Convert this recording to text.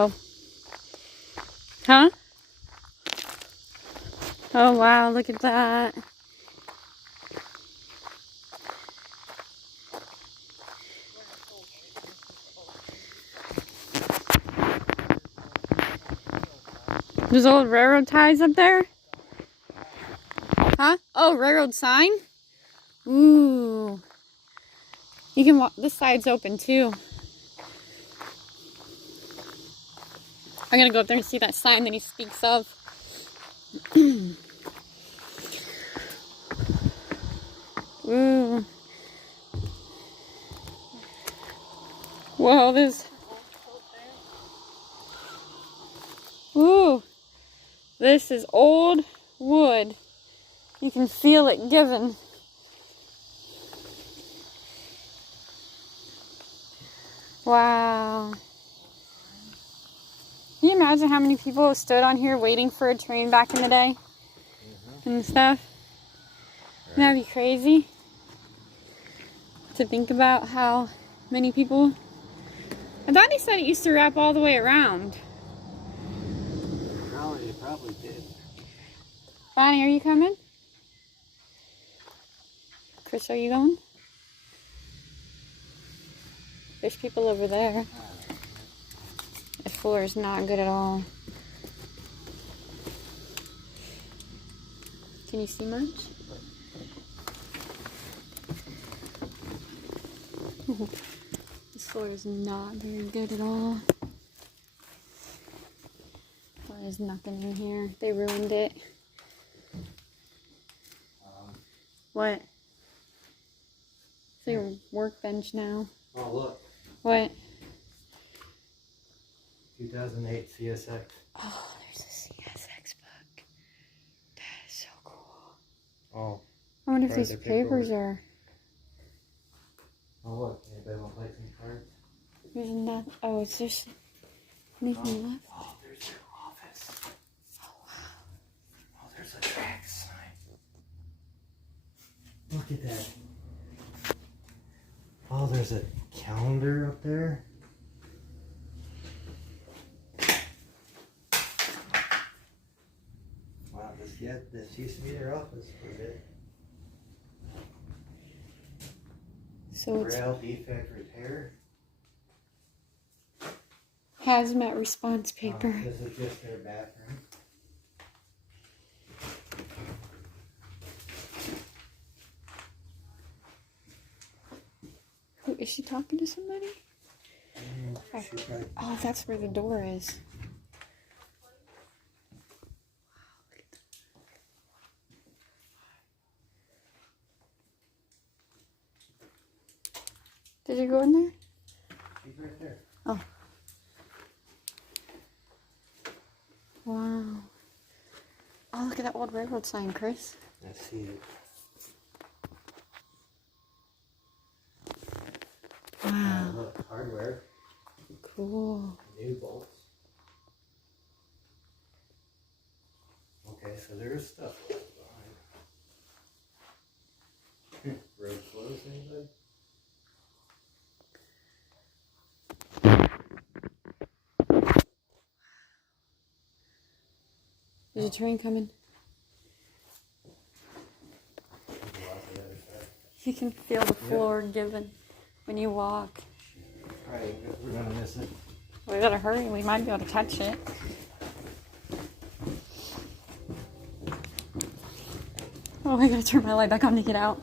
Oh. Huh? Oh, wow, look at that. There's old railroad ties up there? Huh? Oh, railroad sign? Ooh. You can walk, this side's open too. I'm gonna go up there and see that sign that he speaks of. Ooh. Whoa, this. Ooh. This is old wood. You can feel it giving. Wow. Can you imagine how many people stood on here waiting for a train back in the day? And stuff? Wouldn't that be crazy? To think about how many people. I thought they said it used to wrap all the way around. It probably did. Bonnie, are you coming? Chris, are you going? There's people over there. This floor is not good at all. Can you see much? This floor is not very good at all. There's nothing in here. They ruined it. What? It's your workbench now. Oh, look. What? 2008 CSX. Oh, there's a CSX book. That is so cool. Oh. I wonder if these papers are. Oh, look. Anybody want to play some cards? There's nothing. Oh, it's just anything left. Oh, there's their office. Oh, wow. Oh, there's a track sign. Look at that. Oh, there's a calendar up there. Wow, this used to be their office for a bit. So it's Rail defect repair. hazmat response paper. This is just their bathroom. Who, is she talking to somebody? Oh, that's where the door is. Did you go in there? She's right there. Oh. Wow. Oh, look at that old railroad sign, Chris. I see it. Wow. Look, hardware. Cool. New bolts. Okay, so there's stuff left behind. Road closed, anybody? There's a train coming. You can feel the floor giving when you walk. Right, we're gonna miss it. We gotta hurry. We might be able to catch it. Oh, I gotta turn my light back on to get out.